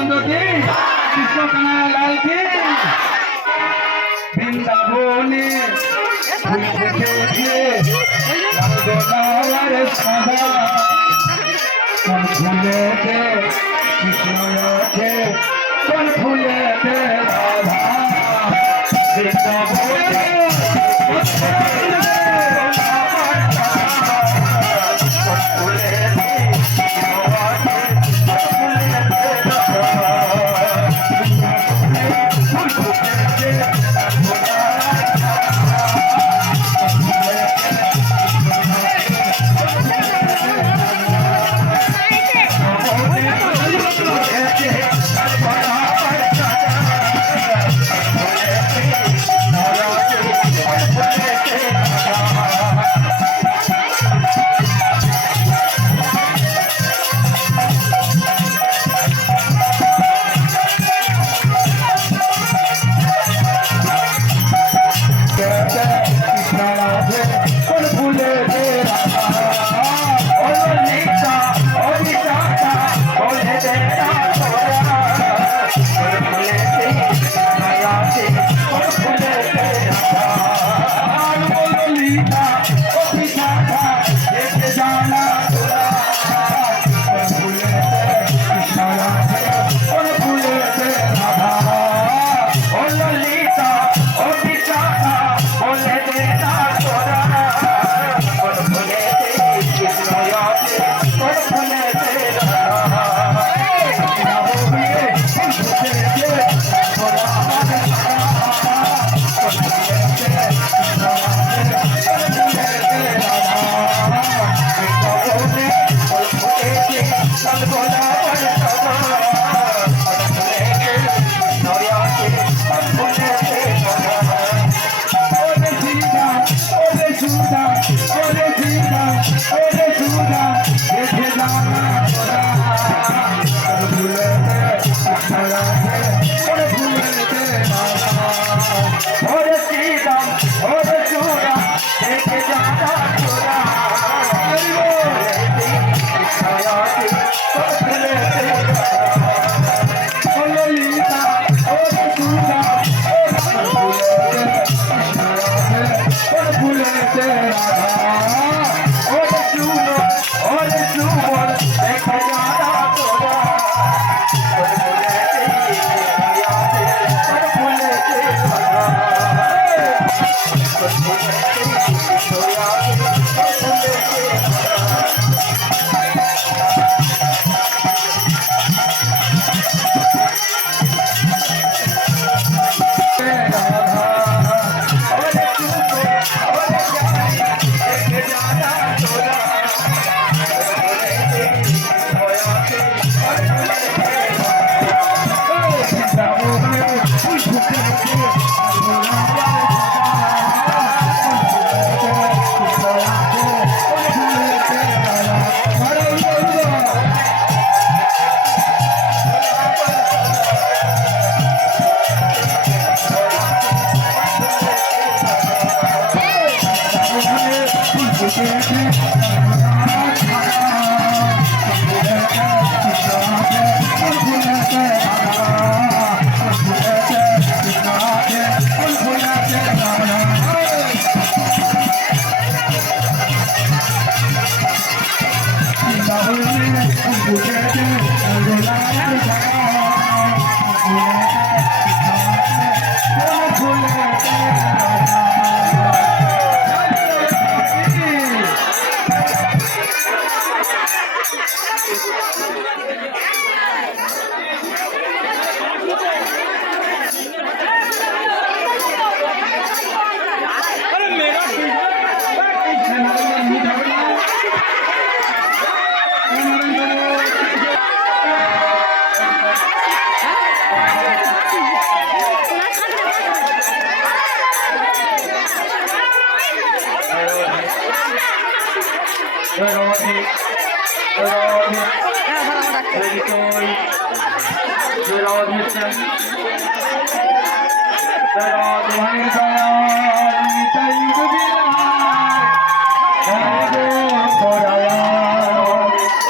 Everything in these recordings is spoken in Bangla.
गोविंद की कृष्ण कन्हैया लाल की वृंदावने फूल ফুটেছে রঙ্গনার সাদা কোন ফুলেতে কৃষ্ণ আছে কোন ফুলেতে রাধা বৃন্দাবনে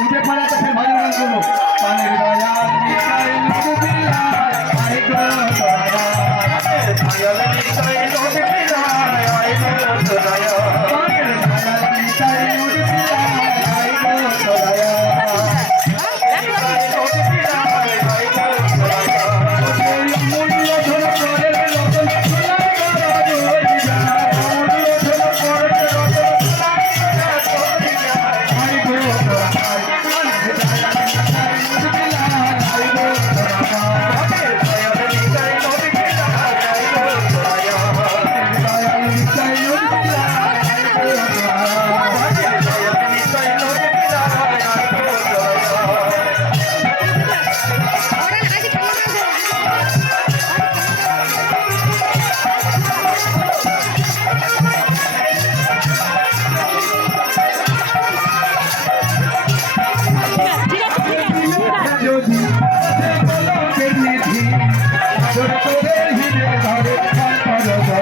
मुझे पड़ा तो फिर भजन करो যদি গোলকের নিধি আদর করে হিরে ধরে শঙ্কর যদি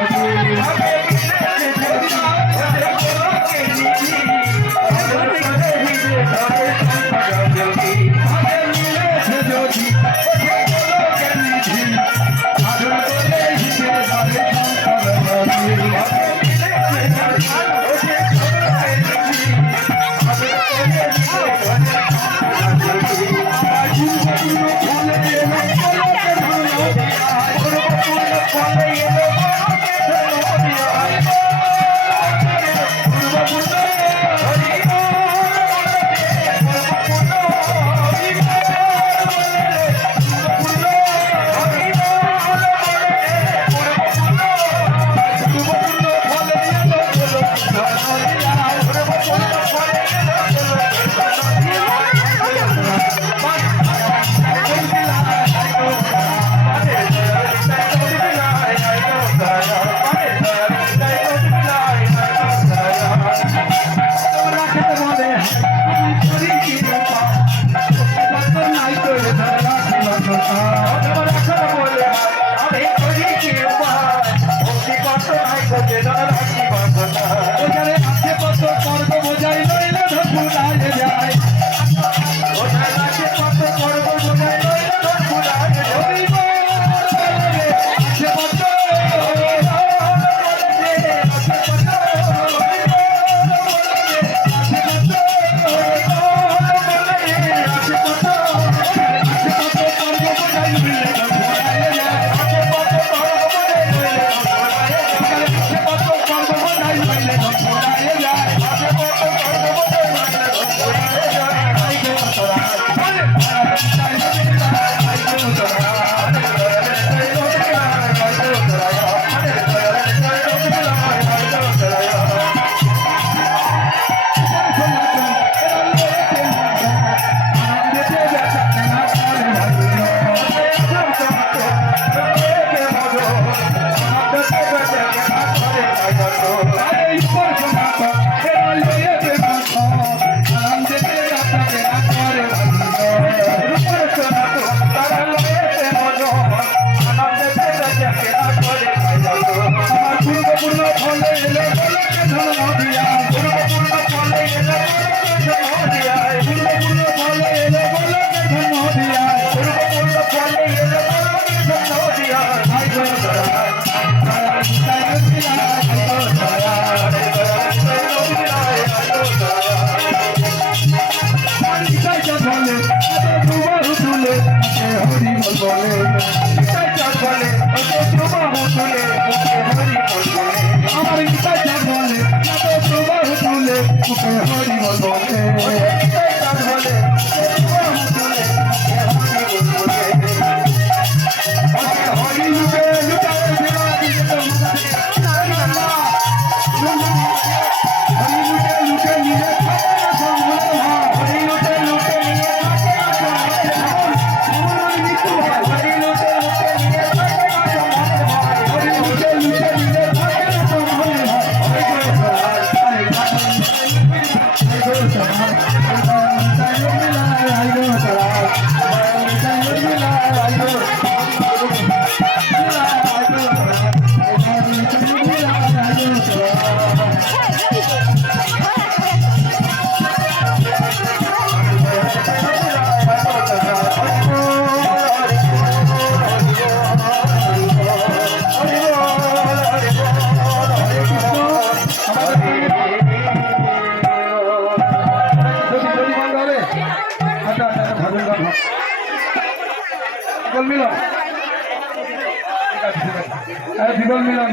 জীবন মিলন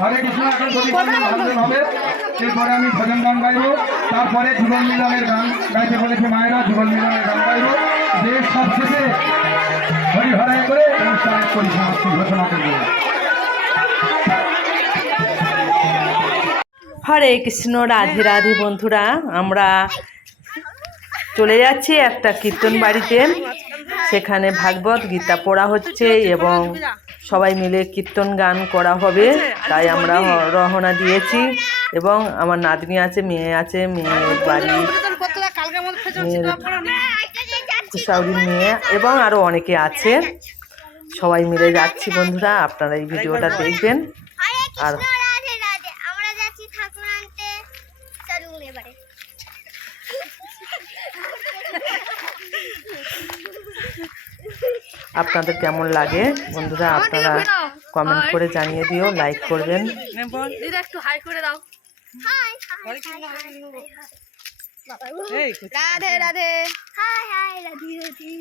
হরে কৃষ্ণ। এখন ভজন হবে, এরপরে আমি ভজন গান গাইব, তারপরে জীবন মিলনের গান গাইতে বলেছে মায়েরা, জীবন মিলনের গান গাইব, যে সব শেষে হরি হরাই করে অনুষ্ঠান পরিসমাপ্তি ঘোষণা করব। হরে কৃষ্ণ, রাধে রাধে বন্ধুরা, আমরা চলে যাচ্ছি একটা কীর্তন বাড়িতে। সেখানে ভাগবত গীতা পড়া হচ্ছে এবং সবাই মিলে কীর্তন গান করা হবে, তাই আমরা রওনা দিয়েছি। এবং আমার নাতনি আছে, মেয়ে আছে, মেয়ের বাড়ি কুশাউরির মেয়ে এবং আরও অনেকে আছে। সবাই মিলে যাচ্ছি বন্ধুরা, আপনারা এই ভিডিওটা দেখবেন। আর আমরা যাচ্ছি ঠাকুর আনতে, চলুন এবারে। আপনাদের কেমন লাগে বন্ধুরা আপনারা কমেন্ট করে জানিয়ে দিও, লাইক করবেন। একটু হাই করে দাও। রাধে রাধে। হাই হাই রাধি রাধি।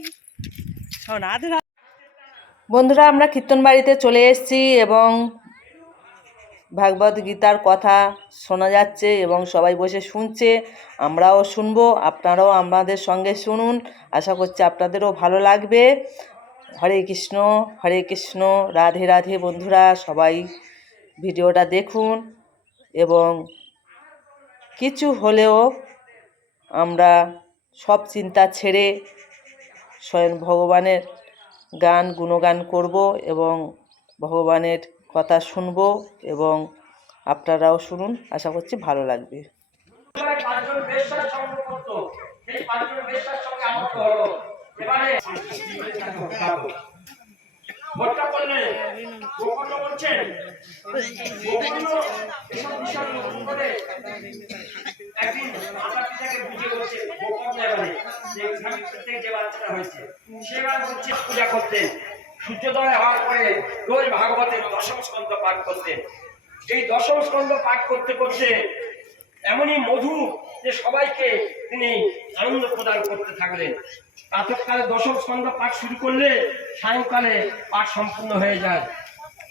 বন্ধুরা আমরা কীর্তন বাড়িতে চলে এসেছি এবং ভাগবত গীতার কথা শোনা যাচ্ছে এবং সবাই বসে শুনছে, আমরাও শুনবো, আপনারাও আমাদের সঙ্গে শুনুন। আশা করছি আপনাদেরও ভালো লাগবে। হরে কৃষ্ণ, রাধে রাধে। বন্ধুরা সবাই ভিডিওটা দেখুন এবং কিছু হলেও আমরা সব চিন্তা ছেড়ে স্বয়ং ভগবানের গান গুণগান করব এবং ভগবানের কথা শুনব এবং আপনারাও শুনুন। আশা করছি ভালো লাগবে। পাঁচজন বেশ্যার সঙ্গ করতো, সেই পাঁচজন বেশ্যার সঙ্গে আবদ্ধ হলো। এবারে ভোটটা করলে গোকর্ণ বলছেন, গোকর্ণ এসব বিষয় গ্রহণ করে একদিন মাতা পিতাকে বুঝে বলছে, গোকর্ণ এবারে যে স্বামী থেকে যে বাচ্চাটা হয়েছে সেবার হচ্ছে পূজা করতেন। সূর্যোদয় হওয়ার পরে রোজ ভাগবতের দশম স্কন্ধ পাঠ করতেন। এই দশম স্কন্ধ পাঠ করতে করতে এমনই মধু যে সবাইকে তিনি আনন্দ প্রদান করতে থাকলেন। প্রাতঃকালে দশম স্কন্ধ পাঠ শুরু করলে সায়ংকালে পাঠ সম্পূর্ণ হয়ে যায়।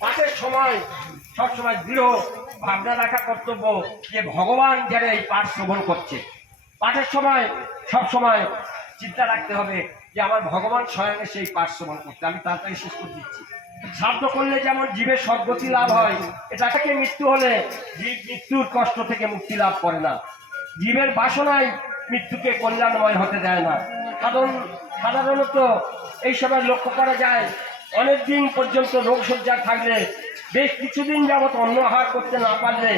পাঠের সময় সবসময় দৃঢ় ভাবনা রাখা কর্তব্য যে ভগবান যারা এই পাঠ শ্রবণ করছে। পাঠের সময় সবসময় চিন্তা রাখতে হবে যে আমার ভগবান স্বয়ং সেই পাঠ শ্রবণ করতে। আমি তাড়াতাড়ি শেষ করে দিচ্ছি। শ্রাদ্ধ করলে যেমন জীবের সদ্গতি লাভ হয়, এটাকে মৃত্যু হলে জীব মৃত্যুর কষ্ট থেকে মুক্তি লাভ করে না। জীবের বাসনায় মৃত্যুকে কল্যাণময় হতে দেয় না। সাধারণত এই সময় লক্ষ্য করা যায় অনেক দিন পর্যন্ত রোগশয্যা থাকলে, বেশ কিছুদিন যাবৎ অন্ন আহার করতে না পারলে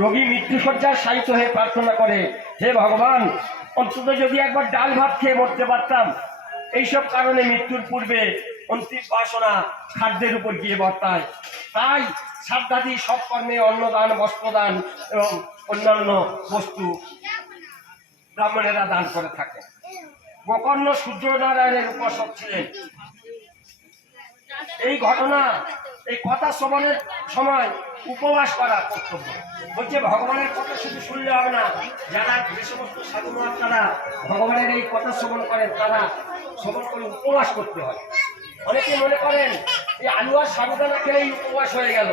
রোগী মৃত্যুশয্যায় শায়িত হয়ে প্রার্থনা করে, হে ভগবান, অন্তত যদি একবার ডাল ভাত খেয়ে মরতে পারতাম। এইসব কারণে মৃত্যুর পূর্বে অন্তিম বাসনা খাদ্যের উপর গিয়ে বর্তায়। তাই শ্রাদ্ধাদি সব কর্মে অন্নদান, বস্ত্রদান এবং অন্যান্য বস্তু ব্রাহ্মণেরা দান করে থাকে। গোকর্ণ সূর্যনারায়ণের উপাসক ছিলেন। এই ঘটনা, এই কথা শ্রবণের সময় উপবাস করা কর্তব্য। বলছে ভগবানের কথা শুধু শুনলে হবে না, যারা যে সমস্ত সাধু মহাত্মারা ভগবানের এই কথা শ্রবণ করেন তারা শ্রবণ করে উপবাস করতে হয়। অনেকে মনে করেন এই আলু আর সাবুদানা খেলেই উপবাস হয়ে গেল।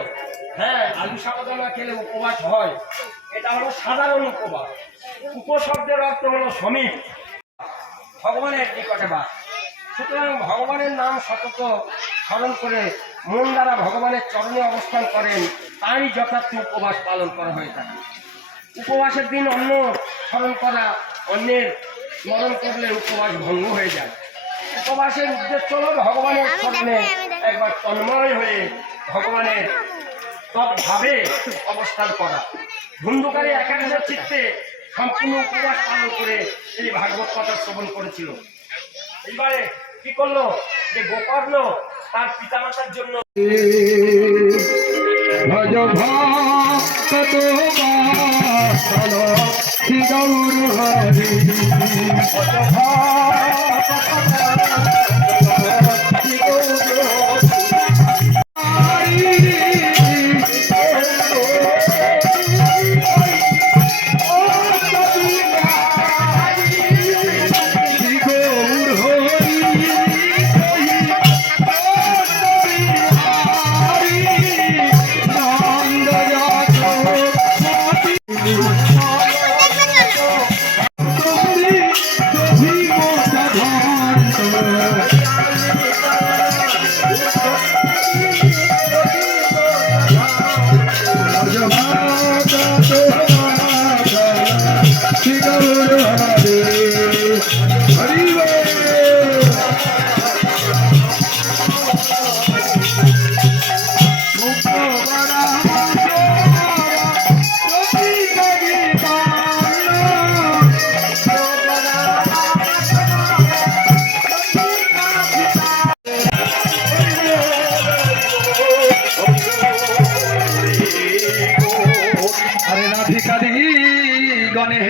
হ্যাঁ, আলু সাবুদানা খেলে উপবাস হয়, এটা হলো সাধারণ উপবাস। উপশব্দের অর্থ হলো সমীপ, ভগবানের নিকটে বাস। সুতরাং ভগবানের নাম সতত স্মরণ করে মন দ্বারা ভগবানের চরণে অবস্থান করেন, তাই যথার্থ উপবাস পালন করা হয়ে থাকে। উপবাসের দিন অন্য স্মরণ করা, অন্যের স্মরণ করলে উপবাস ভঙ্গ হয়ে যায়। উপবাসের উদ্দেশ্য হল ভগবানের চরণে একবার তন্ময় হয়ে ভগবানের তদ্ভাবে অবস্থান করা। ধুন্ধুকারী একাগ্র চিত্তে সম্পূর্ণ উপবাস পালন করে এই ভাগবত কথা শ্রবণ করেছিল। এবারে কি করলো যে গোকর্ণ তার পিতামাতার জন্য ভজ ভক্ত আরে রাধিকাদি গণে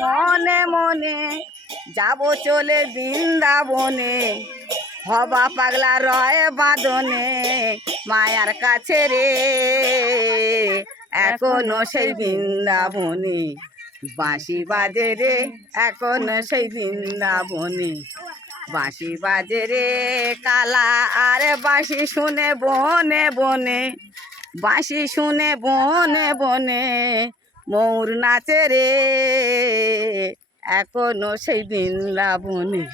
মনে মনে যাব চলে বৃন্দাবনে হবা পাগলা রয় বাঁধনে মায়ার কাছে রে এখনো সেই বৃন্দাবনে বাঁশি বাজে রে এখনো সেই বৃন্দাবনে বাঁশি বাজে রে কালা আর বাঁশি শুনে বনে বনে বাঁশি শুনে বনে বনে ময়ূর নাচে রে এখনো সেই বৃন্দাবনে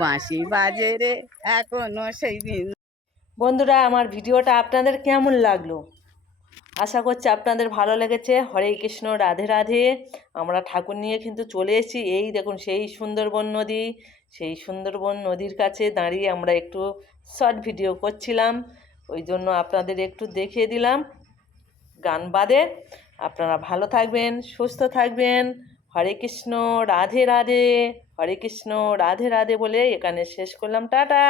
বাঁশি বাজে রে এখনো সেই বন্ধুরা, আমার ভিডিওটা আপনাদের কেমন লাগলো? আশা করছি আপনাদের ভালো লেগেছে। হরে কৃষ্ণ, রাধে রাধে। আমরা ঠাকুর নিয়ে কিন্তু চলে এসেছি। এই দেখুন সেই সুন্দরবন নদী, সেই সুন্দরবন নদীর কাছে দাঁড়িয়ে আমরা একটু শর্ট ভিডিও করছিলাম, ওই জন্য আপনাদের একটু দেখিয়ে দিলাম। গান বাদে আপনারা ভালো থাকবেন, সুস্থ থাকবেন। হরে কৃষ্ণ, রাধে রাধে। হরে কৃষ্ণ, রাধে রাধে বলে এখানে শেষ করলাম। টাটা।